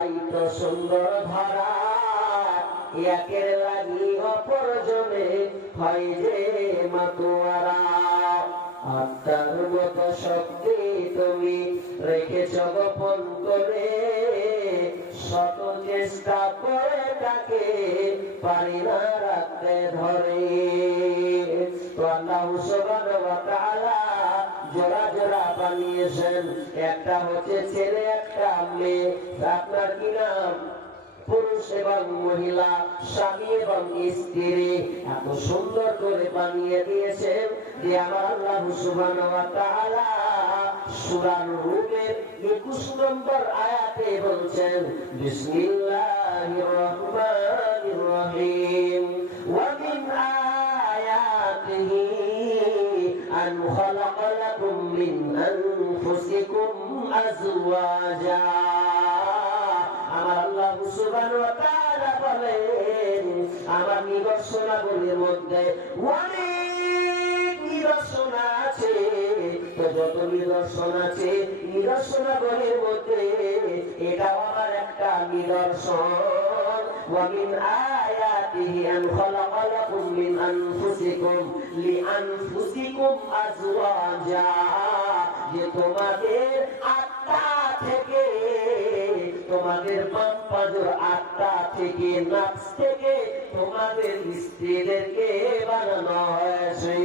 তো সুন্দর ধরা একের লাগি অপরজনে হয় যে মাতোয়ারা। আত্মার মতো শক্তি তুমি রেখেছ গোপন করে, শত চেষ্টা করে তাকে পারি না রাখতে ধরে। তো আল্লাহ সুবহানাহু ওয়া তাআলা জোড়া জোড়া বানিয়েছেন, একটা হচ্ছে ছেলে একটা মেয়ে। আপনার কি নাম? পুরুষ এবং মহিলা, স্বামী এবং স্ত্রী। এত সুন্দর করে বানিয়ে দিয়েছেন যে আমার আল্লাহ সুবহানাহু ওয়া তাআলা সূরা রূমের 21 নম্বর আয়াতে বলছেন, বিসমিল্লাহির রহমানির রহিম, ওয়া মিন আয়াতিহি আন খালাকা লাকুম মিন আনফুসিকুম আজওয়াজা। আমার আল্লাহ সুবহানাহু ওয়া তাআলা বলেন, আমার নিদর্শনাবলীর মধ্যে অনেক নিদর্শন আছে। তো যত নিদর্শন আছে, নিদর্শনাবলীর মধ্যে এটাও আমার একটা নিদর্শন। ওয়া মিন আয়াতিহি আন খালাকা লাকুম মিন আনফুসিকুম লিআনফুসিকুম আজওয়াজা, যে তোমাদের আত্মা থেকে, তোমাদের বাম পাজর আত্মা থেকে, নাফস থেকে তোমাদের স্ত্রীদেরকে বানানো হয়েছে।